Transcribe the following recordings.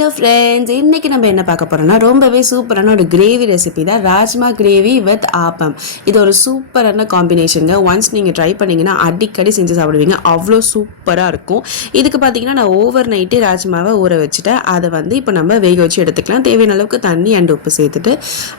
Hello friends, இன்றைக்கி நம்ம என்ன பார்க்க போகிறோம்னா ரொம்பவே சூப்பரான ஒரு கிரேவி ரெசிபி தான். Rajma gravy with appam. இது ஒரு சூப்பரான காம்பினேஷனுங்க. ஒன்ஸ் நீங்கள் ட்ரை பண்ணிங்கன்னா அடிக்கடி செஞ்சு சாப்பிடுவீங்க. அவ்வளோ சூப்பராக இருக்கும். இதுக்கு பார்த்தீங்கன்னா நான் ஓவர் நைட்டே ராஜ்மாவை ஊற வச்சுட்டேன். அதை வந்து இப்போ நம்ம வேக வச்சு எடுத்துக்கலாம். தேவையான அளவுக்கு தண்ணி அண்ட் உப்பு சேர்த்துட்டு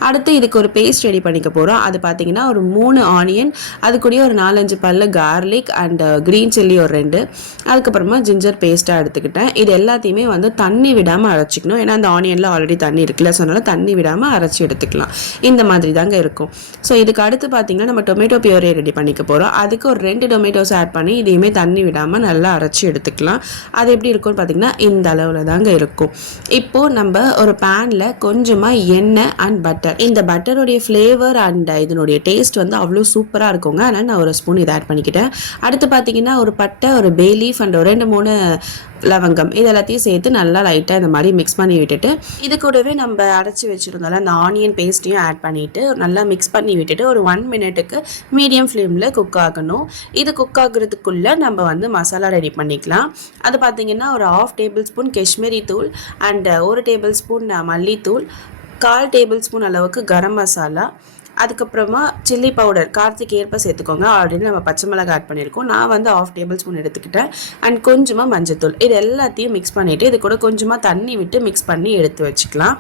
அடுத்து இதுக்கு ஒரு பேஸ்ட் ரெடி பண்ணிக்க போகிறோம். அது பார்த்தீங்கன்னா ஒரு 3 ஆனியன், அது கூடயே ஒரு 4-5 பல்லு கார்லிக் அண்ட் க்ரீன் சில்லி ஒரு 2, அதுக்கப்புறமா ஜிஞ்சர் பேஸ்ட்டாக எடுத்துக்கிட்டேன். இது எல்லாத்தையுமே வந்து தண்ணி விடாமல் அரைச்சிக்கணும். ஏன்னா அந்த ஆனியனில் ஆல்ரெடி தண்ணி இருக்குல்ல, ஸோ அதனால் தண்ணி விடாமல் அரைச்சி எடுத்துக்கலாம். இந்த மாதிரி தாங்க இருக்கும். ஸோ இதுக்கு அடுத்து பார்த்தீங்கன்னா நம்ம டொமேட்டோ பியூரே ரெடி பண்ணிக்க போகிறோம். அதுக்கு ஒரு 2 டொமேட்டோஸ் ஆட் பண்ணி இதையுமே தண்ணி விடாமல் நல்லா அரைச்சி எடுத்துக்கலாம். அது எப்படி இருக்கும்னு பார்த்தீங்கன்னா இந்த அளவில் தாங்க இருக்கும். இப்போது நம்ம ஒரு பேனில் கொஞ்சமாக எண்ணெய் அண்ட் பட்டர், இந்த பட்டருடைய ஃப்ளேவர் அண்ட் இதனுடைய டேஸ்ட் வந்து அவ்வளோ சூப்பராக இருக்குங்க. அதனால் நான் ஒரு ஸ்பூன் இதை ஆட் பண்ணிக்கிட்டேன். அடுத்து பார்த்தீங்கன்னா ஒரு பட்டை, ஒரு பே லீஃப் அண்ட் 2-3 லவங்கம், இது எல்லாத்தையும் சேர்த்து நல்லா லைட்டாக இந்த மாதிரி மிக்ஸ் பண்ணி விட்டுட்டு இது கூடவே நம்ம அரைச்சி வச்சுருந்தால அந்த ஆனியன் பேஸ்ட்டையும் ஆட் பண்ணிவிட்டு நல்லா மிக்ஸ் பண்ணி விட்டுட்டு ஒரு 1 மினிட்டுக்கு மீடியம் ஃப்ளேமில் குக் ஆகணும். இது குக் ஆகுறதுக்குள்ளே நம்ம வந்து மசாலா ரெடி பண்ணிக்கலாம். அது பார்த்திங்கன்னா ஒரு 1/2 டேபிள் ஸ்பூன் காஷ்மீரி தூள் அண்ட் 1 டேபிள் ஸ்பூன் மல்லித்தூள், 1/4 டேபிள் ஸ்பூன் அளவுக்கு கரம் மசாலா, அதுக்கப்புறமா சில்லி பவுடர் காரத்துக்கு ஏற்ப சேர்த்துக்கோங்க. ஆல்ரெடி நம்ம பச்சை மிளகாய் ஆட் பண்ணியிருக்கோம். நான் வந்து 1/2 டேபிள் ஸ்பூன் எடுத்துக்கிட்டேன். அண்ட் கொஞ்சமாக மஞ்சத்தூள். இது எல்லாத்தையும் மிக்ஸ் பண்ணிவிட்டு இது கூட கொஞ்சமாக தண்ணி விட்டு மிக்ஸ் பண்ணி எடுத்து வச்சுக்கலாம்.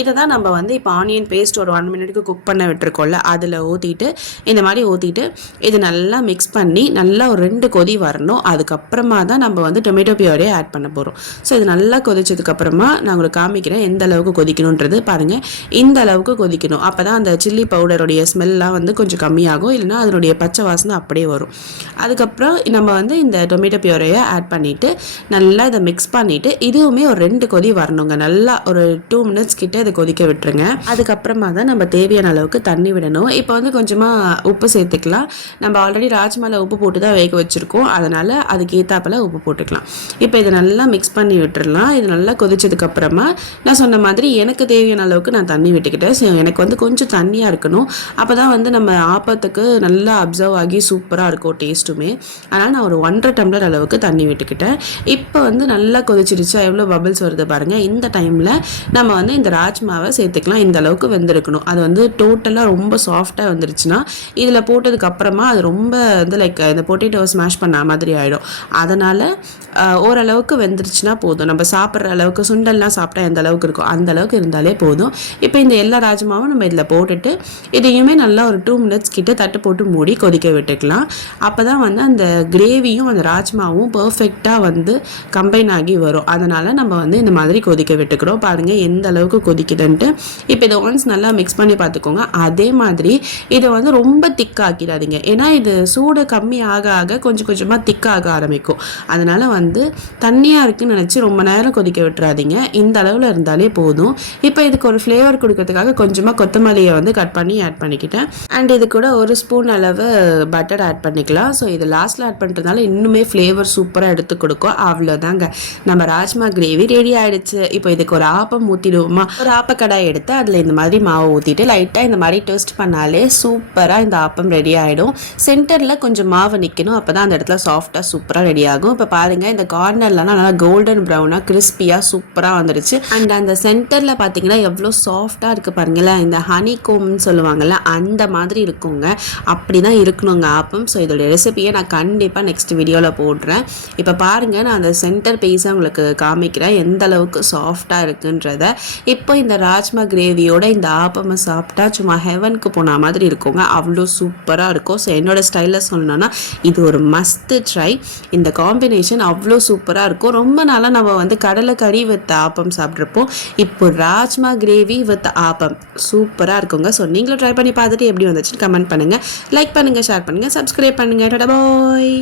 இதை தான் நம்ம வந்து இப்போ ஆனியன் பேஸ்ட் ஒரு 1 மினிட்டுக்கு குக் பண்ண விட்டுருக்கோம்ல, அதில் ஊற்றிட்டு இந்த மாதிரி ஊற்றிட்டு இது நல்லா மிக்ஸ் பண்ணி நல்லா ஒரு 2 கொதி வரணும். அதுக்கப்புறமா தான் நம்ம வந்து டொமேட்டோ பியூரே ஆட் பண்ண போகிறோம். ஸோ இது நல்லா கொதிச்சதுக்கப்புறமா நான் உங்களுக்கு காமிக்கிறேன் எந்த அளவுக்கு கொதிக்கணுன்றது. பாருங்கள், இந்த அளவுக்கு கொதிக்கணும். அப்போ தான் அந்த சில்லி பவுடர் ஸ்மெல்லாம் வந்து கொஞ்சம் கம்மியாகும், இல்லைன்னா அதனுடைய பச்சை வாசனை அப்படியே வரும். அதுக்கப்புறம் நம்ம வந்து இந்த டொமேட்டோ பியூரையை ஆட் பண்ணிவிட்டு நல்லா இதை மிக்ஸ் பண்ணிவிட்டு இதுவுமே ஒரு 2 கொதி வரணுங்க. நல்லா ஒரு 2 மினிட்ஸ் கிட்ட இதை கொதிக்க விட்டுருங்க. அதுக்கப்புறமா தான் நம்ம தேவையான அளவுக்கு தண்ணி விடணும். இப்போ வந்து கொஞ்சமாக உப்பு சேர்த்துக்கலாம். நம்ம ஆல்ரெடி ராஜ்மாவில் உப்பு போட்டு தான் வேக வச்சுருக்கோம், அதனால் அதுக்கு ஏற்றாப்பில் உப்பு போட்டுக்கலாம். இப்போ இதை நல்லா மிக்ஸ் பண்ணி விட்டுடலாம். இது நல்லா கொதிச்சதுக்கப்புறமா நான் சொன்ன மாதிரி எனக்கு தேவையான அளவுக்கு நான் தண்ணி விட்டுக்கிட்டேன். ஸோ எனக்கு வந்து கொஞ்சம் தண்ணியாக இருக்கணும். அப்போ தான் வந்து நம்ம ஆப்பத்துக்கு நல்லா அப்சர்வ் ஆகி சூப்பராக இருக்கும் டேஸ்ட்டுமே. அதனால் நான் ஒரு 1.5 டம்ளர் அளவுக்கு தண்ணி விட்டுக்கிட்டேன். இப்போ வந்து நல்லா கொதிச்சிருச்சா, எவ்வளோ பபிள்ஸ் வருது பாருங்கள். இந்த டைமில் நம்ம வந்து இந்த ராஜ்மாவை சேர்த்துக்கலாம். இந்த அளவுக்கு வெந்திருக்கணும். அது வந்து டோட்டலாக ரொம்ப சாஃப்டாக வந்துருச்சுன்னா இதில் போட்டதுக்கப்புறமா அது ரொம்ப வந்து லைக் இந்த பொட்டேட்டோவை ஸ்மாஷ் பண்ண மாதிரி ஆகிடும். அதனால் ஓரளவுக்கு வெந்துருச்சுன்னா போதும். நம்ம சாப்பிட்ற அளவுக்கு சுண்டல்லாம் சாப்பிட்டா எந்த அளவுக்கு இருக்கும் அந்த அளவுக்கு இருந்தாலே போதும். இப்போ இந்த எல்லா ராஜ்மாவும் நம்ம இதில் போட்டுட்டு இதையுமே நல்லா ஒரு 2 மினிட்ஸ் கிட்ட தட்டு போட்டு மூடி கொதிக்க விட்டுக்கலாம். அப்போ தான் வந்து அந்த கிரேவியும் அந்த ராஜ்மாவும் பர்ஃபெக்டாக வந்து கம்பைன் ஆகி வரும். அதனால் நம்ம வந்து இந்த மாதிரி கொதிக்க விட்டுக்கிறோம். பாருங்கள் எந்த அளவுக்கு கொதிக்குதுன்ட்டு. இப்போ இதை ஒன்ஸ் நல்லா மிக்ஸ் பண்ணி பார்த்துக்கோங்க. அதே மாதிரி இதை வந்து ரொம்ப திக்காக்கிடாதீங்க. ஏன்னா இது சூடு கம்மி ஆக ஆக கொஞ்சம் கொஞ்சமாக திக்காக ஆரம்பிக்கும். அதனால் வந்து தண்ணியாக இருக்குன்னு நினச்சி ரொம்ப நேரம் கொதிக்க விட்டுறாதீங்க. இந்த அளவில் இருந்தாலே போதும். இப்போ இதுக்கு ஒரு ஃப்ளேவர் கொடுக்கறதுக்காக கொஞ்சமாக கொத்தமல்லியை வந்து கட் பண்ணி ஆட் பண்ணிக்கிட்டேன். அண்ட் இது கூட 1 ஸ்பூன் அளவு பட்டர் ஆட் பண்ணிக்கலாம். ஸோ இது லாஸ்ட்டில் ஆட் பண்ணுறதுனால இன்னுமே ஃப்ளேவர் சூப்பராக எடுத்து கொடுக்கும். அவ்வளோதாங்க, நம்ம ராஜ்மா கிரேவி ரெடி ஆகிடுச்சு. இப்போ இதுக்கு ஒரு ஆப்பம் ஊற்றிடுவோமா. ஒரு ஆப்பக்கடாய் எடுத்து அதில் இந்த மாதிரி மாவு ஊற்றிட்டு லைட்டாக இந்த மாதிரி டோஸ்ட் பண்ணாலே சூப்பராக இந்த ஆப்பம் ரெடி ஆகிடும். சென்டரில் கொஞ்சம் மாவு நிற்கணும், அப்போ தான் அந்த இடத்துல சாஃப்டாக சூப்பராக ரெடி ஆகும். இப்போ பாருங்கள், இந்த கார்னர்லாம் நல்லா கோல்டன் ப்ரௌனாக கிறிஸ்பியாக சூப்பராக வந்துடுச்சு. அண்ட் அந்த சென்டரில் பார்த்தீங்கன்னா எவ்வளோ சாஃப்டாக இருக்குது பாருங்களேன். இந்த ஹனி கோம்னு சொல்லுவாங்கள்ல, அந்த மாதிரி இருக்குங்க. அப்படி தான் இருக்கணுங்க ஆப்பம். ஸோ இதோடைய ரெசிபியை நான் கண்டிப்பாக நெக்ஸ்ட் வீடியோவில் போடுறேன். இப்போ பாருங்கள், நான் அந்த சென்டர் பீஸை உங்களுக்கு காமிக்கிறேன் எந்த அளவுக்கு சாஃப்டாக இருக்குன்றத. இப்போ இந்த ராஜ்மா கிரேவியோட இந்த ஆப்பமை சாப்பிட்டா சும்மா ஹெவனுக்கு போன மாதிரி இருக்குங்க. அவ்வளோ சூப்பராக இருக்கும். ஸோ என்னோட ஸ்டைலில் சொல்லணும்னா இது ஒரு மஸ்ட் ட்ரை. இந்த காம்பினேஷன் அவ்வளோ சூப்பராக இருக்கும். ரொம்ப நாளாக நம்ம வந்து கடலைக்கறி வித் ஆப்பம் சாப்பிட்ருப்போம். இப்போ ராஜ்மா கிரேவி வித் ஆப்பம் சூப்பராக இருக்குங்க. ஸோ நீங்களும் ட்ரை பண்ணி பார்த்துட்டு எப்படி வந்துச்சுன்னு கமெண்ட் பண்ணுங்கள், லைக் பண்ணுங்கள், ஷேர் பண்ணுங்கள், சப்ஸ்கிரைப் பண்ணுங்கள். டாடா பாய்.